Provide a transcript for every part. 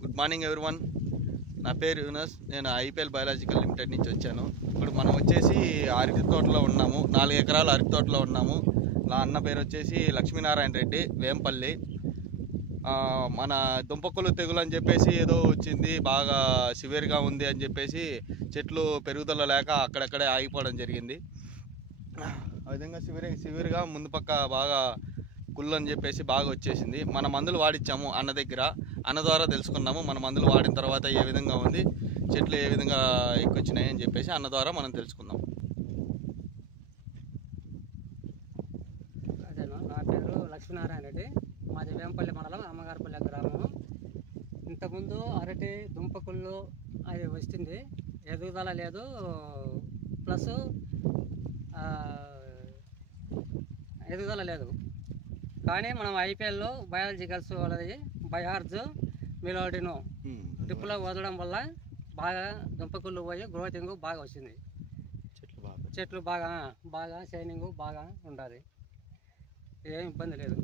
Good morning everyone. నా పేరు యూనస్. నేను ఐపీఎల్ బయాలజికల్ లిమిటెడ్ నుంచి వచ్చాను. ఇప్పుడు మనం వచ్చేసి అరటి తోటలో ఉన్నాము. 4 ఎకరాల అరటి తోటలో ఉన్నాము. నా అన్న పేరు వచ్చేసి లక్ష్మీనారాయణ రెడ్డి, వేంపల్లి. మన దుంపకులు తెగులు అని చెప్పేసి ఏదో వచ్చింది, బాగా సివియర్గా ఉంది అని చెప్పేసి చెట్లు పెరుగుదల లేక అక్కడక్కడే ఆగిపోవడం జరిగింది. ఆ విధంగా సివియర్గా ముందు పక్క బాగా కుళ్ళు అని చెప్పేసి బాగా వచ్చేసింది. మన మందులు వాడిచ్చాము అన్న దగ్గర. అన్న ద్వారా తెలుసుకున్నాము మన మందులు వాడిన తర్వాత ఏ విధంగా ఉంది, చెట్లు ఏ విధంగా ఎక్కువచ్చినాయి అని చెప్పేసి అన్న ద్వారా మనం తెలుసుకుందాం. అదేనా, నా పేరు లక్ష్మీనారాయణ రెడ్డి, మాది వేంపల్లి మండలం అమ్మగారిపల్లి గ్రామం. ఇంతకుముందు అరటి దుంపకుళ్ళు అది వస్తుంది, ఎదుగుదల లేదు, ప్లస్ ఎదుగుదల లేదు. కానీ మనం ఐపీఎల్లో బయాలజికల్స్ వాళ్ళది బయార్జ్ మిలోడిను డ్రిప్లో వదలడం వల్ల బాగా దుంపకుళ్ళు పోయి గ్రోతింగ్ బాగా వచ్చింది. చెట్లు బాగా షైనింగ్ బాగా ఉండాలి, ఏం ఇబ్బంది లేదు.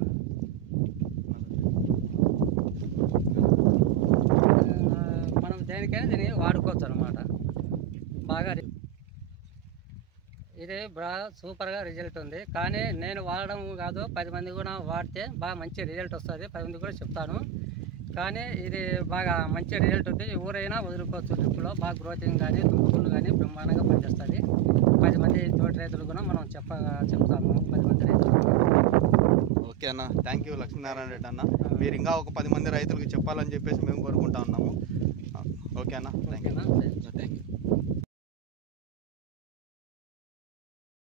మనం దేనికైనా దీన్ని వాడుకోవచ్చు అన్నమాట. బాగా ఇది బాగా సూపర్గా రిజల్ట్ ఉంది. కానీ నేను వాడడం కాదు, 10 మంది కూడా వాడితే బాగా మంచి రిజల్ట్ వస్తుంది. 10 మంది కూడా చెప్తాను. కానీ ఇది బాగా మంచి రిజల్ట్ ఉంది. ఎవరైనా వదులుకోవచ్చు. డ్రిప్లో బాగా గ్రోతింగ్ కానీ దుంపకుళ్ళు కానీ బ్రహ్మాండంగా పనిచేస్తుంది. 10 మంది తోటి రైతులు కూడా మనం చెప్తాము 10 మంది రైతులు. ఓకే అన్న, థ్యాంక్ యూ లక్ష్మీనారాయణ రెడ్డి అన్న. మీరు ఇంకా ఒక 10 మంది రైతులకు చెప్పాలని చెప్పేసి మేము కోరుకుంటా ఉన్నాము. ఓకే అన్న, థ్యాంక్ యూ.